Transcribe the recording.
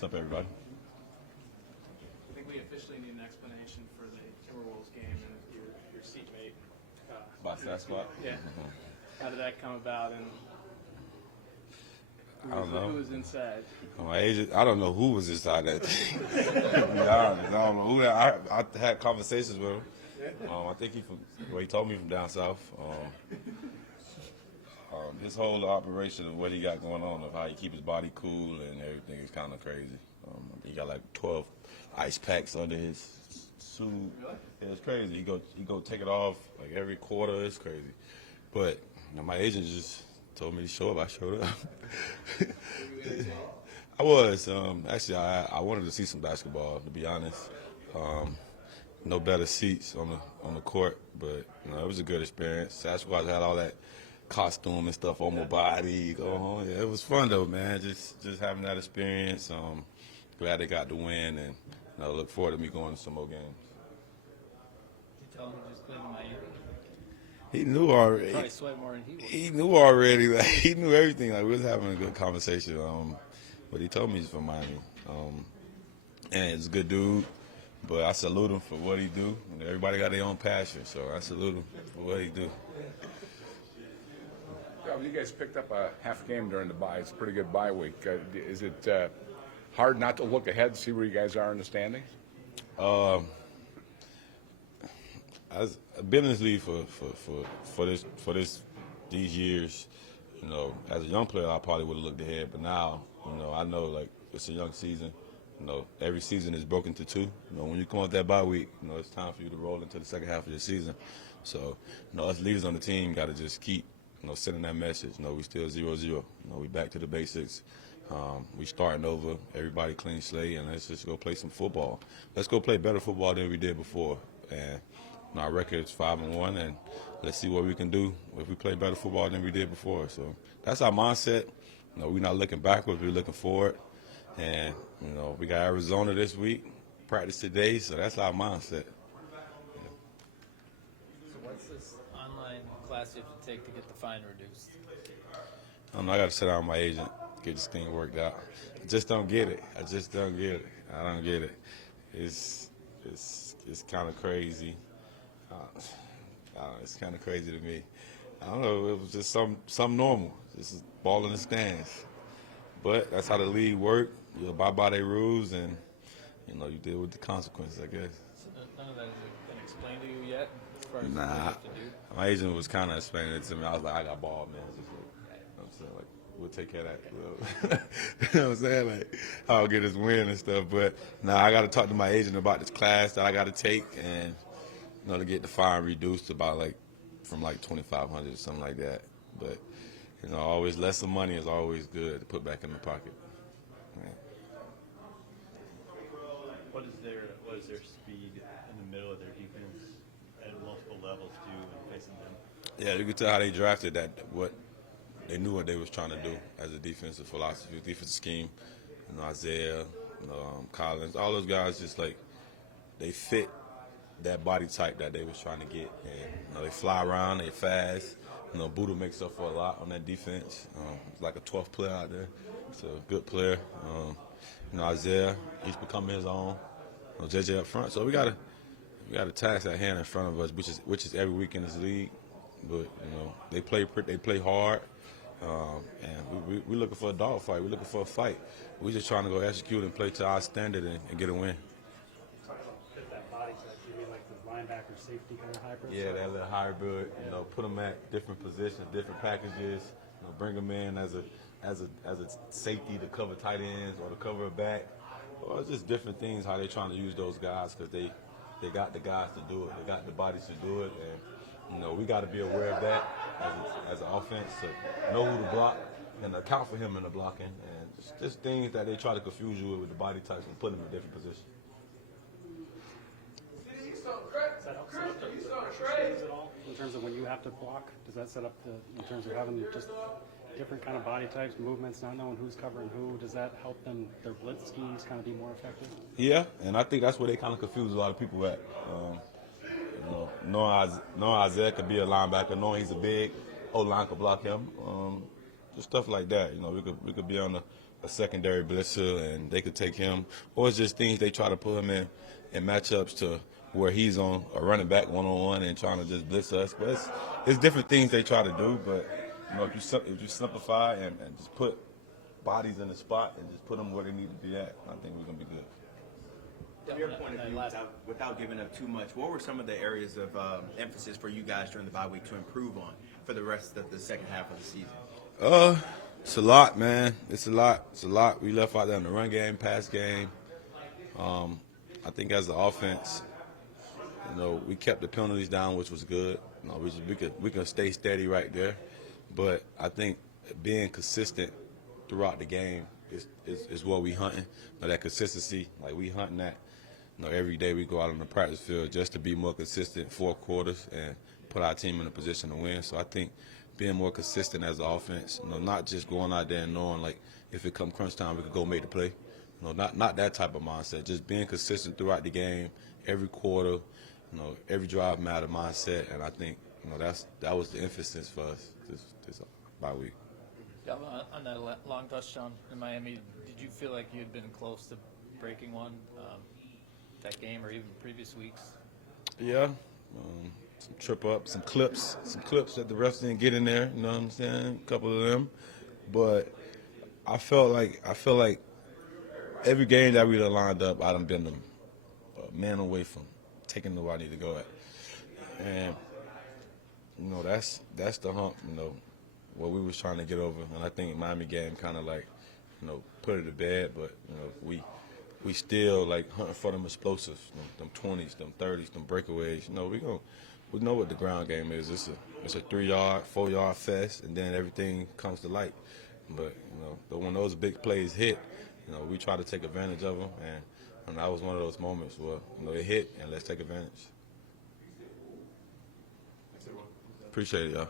What's up, everybody? I think we officially need an explanation for the Timberwolves game and your seatmate. About Sasquatch? Yeah. How did that come about, and I don't know. who was inside? My agent, I don't know who was inside that thing. To be honest, I don't know who that. I had conversations with him. I think he told me from down south. This whole operation of what he got going on, of how he keep his body cool and everything is kind of crazy. He got like 12 ice packs under his suit. Really? Yeah, it's crazy. He go take it off like every quarter. It's crazy. But my agent just told me to show up. I showed up. I was actually I wanted to see some basketball, to be honest. No better seats on the court, but it was a good experience. Sasquatch had all that costume and stuff on my body. Yeah, it was fun though, man. Just having that experience. Glad they got the win, and look forward to me going to some more games. Did you tell him to just clean my ear? He knew already. Probably sweat more than he would. He knew already. Like, he knew everything. Like, we was having a good conversation. But he told me he's from Miami. And he's a good dude. But I salute him for what he do. And everybody got their own passion, so I salute him for what he do. You guys picked up a half game during the bye. It's a pretty good bye week. Is it hard not to look ahead, see where you guys are in the standings? I've been in this league for these years. As a young player, I probably would have looked ahead, but now, I know like it's a young season. Every season is broken to two. When you come off that bye week, it's time for you to roll into the second half of your season. So, us leaders on the team got to just keep, sending that message. We still 0-0. We back to the basics. We starting over. Everybody clean slate, and let's just go play some football. Let's go play better football than we did before. And our record is 5-1, and let's see what we can do if we play better football than we did before. So that's our mindset. We're not looking backwards. We're looking forward. And, we got Arizona this week, practice today, so that's our mindset. So what's this online class you have to take to get the fine reduced? I got to sit down with my agent, get this thing worked out. I just don't get it. I don't get it. It's kind of crazy. It's kind of crazy to me. I don't know. It was just some normal. This is ball in the stands. But that's how the league works. You abide by their rules, and you deal with the consequences, I guess. So none of that has been explained to you yet, as far as what you Nah. have to do? My agent was kind of explaining it to me. I was like, I got ball, man. Just I'm saying, like, we'll take care of that. You know what I'm saying? Like, I'll get his win and stuff. But I got to talk to my agent about this class that I got to take, and to get the fine reduced to about from $2,500 or something like that. But always less of money is always good to put back in the pocket. Right. What is their speed in the middle of their defense at multiple levels do when facing them? Yeah, you can tell how they drafted that. They knew what they was trying to do as a defensive philosophy, defensive scheme. Isaiah, Collins, all those guys just they fit that body type that they was trying to get. And they fly around, they fast. Buddha makes up for a lot on that defense. He's like a 12th player out there. He's a good player. Isaiah, he's becoming his own. JJ up front. So we got a task at hand in front of us, which is every week in this league. But they play hard, and we're looking for a dog fight. We're looking for a fight. We're just trying to go execute and play to our standard and get a win. That body type, you mean like the linebacker safety kind of hybrid? Yeah, that little hybrid. Put them at different positions, different packages. Bring them in as a safety to cover tight ends or to cover a back. Or it's just different things how they're trying to use those guys because they got the guys to do it. They got the bodies to do it, and we got to be aware of that as an offense to know who to block and account for him in the blocking, and just things that they try to confuse you with the body types and put them in different positions. Does that help set up the pressure schemes at all in terms of when you have to block? Does that set up in terms of having just different kind of body types, movements, not knowing who's covering who? Does that help them, their blitz schemes kind of be more effective? Yeah, and I think that's where they kind of confuse a lot of people at. Knowing Isaiah could be a linebacker, knowing he's a big O-line could block him, just stuff like that. We could be on a secondary blitzer and they could take him, or it's just things they try to put him in matchups to where he's on a running back one-on-one and trying to just blitz us. But it's different things they try to do. But if you simplify and just put bodies in the spot and just put them where they need to be at, I think we're gonna be good. From your point of view, without giving up too much, what were some of the areas of emphasis for you guys during the bye week to improve on for the rest of the second half of the season? It's a lot, man. It's a lot. We left out there in the run game, pass game. I think as the offense, we kept the penalties down, which was good. We can stay steady right there. But I think being consistent throughout the game is what we hunting. That consistency, like we hunting that. Every day we go out on the practice field just to be more consistent 4 quarters and put our team in a position to win. So I think being more consistent as an offense, not just going out there and knowing like if it come crunch time we could go make the play. Not that type of mindset. Just being consistent throughout the game, every quarter, every drive matter mindset. And I think that was the emphasis for us this bye week. Yeah, on that long touchdown in Miami, did you feel like you had been close to breaking one that game or even previous weeks? Yeah, some trip up, some clips that the refs didn't get in there. You know what I'm saying? A couple of them, but I felt like every game that we done lined up, I done been a man away from taking the where I need to go at, and that's the hump. What we was trying to get over, and I think Miami game kind of like, put it to bed. But we still like hunting for them explosives, them 20s, them 30s, them breakaways. We know what the ground game is. It's a 3-yard, 4-yard fest, and then everything comes to light. But when those big plays hit, we try to take advantage of them, and that was one of those moments where it hit, and let's take advantage. Appreciate it, y'all.